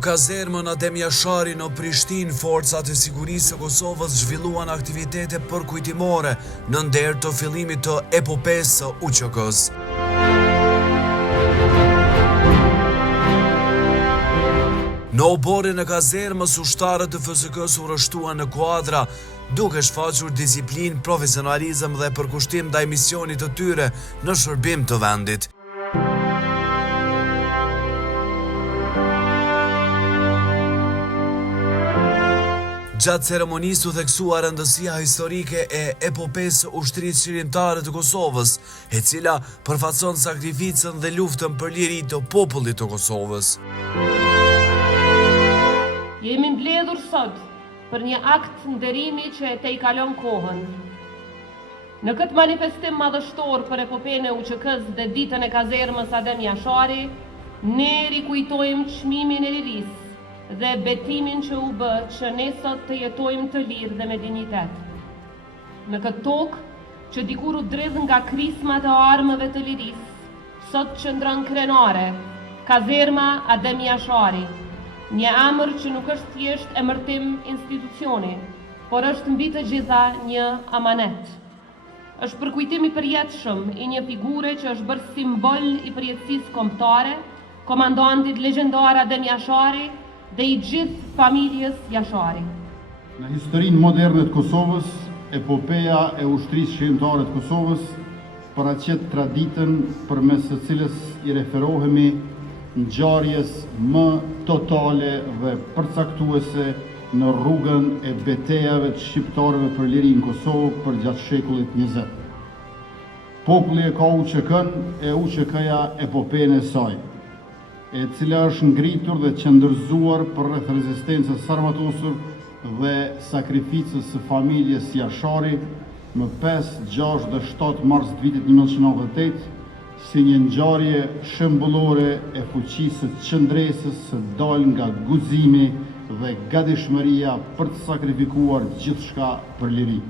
kazermën Adem Jashari në Prishtinë, forcat e sigurisë së Kosovës zhvilluan aktivitete përkujtimore në nder të fillimit të epopesë së UÇK-s. Në oborin e kazermës, ushtarët të FSK-s u rrështuan në kuadra, duke shfaqur disiplinë, profesionalizëm dhe përkushtim ndaj misionit të tyre në shërbim të vendit. Gjatë ceremonisë u theksua rëndësia historike e epopesë së ushtrisë qeverimtare të Kosovës, e cila përfaqëson sakrificën dhe luftën për liri të popullit të Kosovës. Jemi mbledhur sot për një akt nderimi që e tejkalon kohën. Në këtë manifestim madhështor për epopene e UÇK-s dhe ditën e kazermës Adem Jashari, ne rikujtojmë çmimin e lirisë dhe betimin që u bë që ne sot të jetojmë të lirë dhe me dignitet. Në këtë tokë që dikur u dredh nga krismat e armëve të lirisë, sot qëndron krenare, kazerma Adem Jashari, një emër që nuk është thjesht emërtim institucioni, por është mbi të gjitha një amanet. Është përkujtim i përjetshëm i një figure që është bërë simbol i përjetësisë kombëtare, komandantit legjendar Adem Jashari dhe i gjithë familjes Jashari. Në historinë moderne të Kosovës, epopeja e ushtrisë qeverimtare të Kosovës paraqet traditën përmes së cilës i referohemi ngjarjes më totale dhe përcaktuese në rrugën e betejave të shqiptarëve për liri në Kosovë për gjatë shekullit 20. Populli e ka UÇK-n e UÇK-ja epopejën e saj, e cila është ngritur dhe qëndërzuar për rreth rezistencës armatosur dhe sakrificës së familjes Jashari më 5, 6 dhe 7 mars të vitit 1998, si një ngjarje shembullore e fuqisë së qëndresës së dal nga guzimi dhe gatishmëria për të sakrifikuar gjithçka për liri.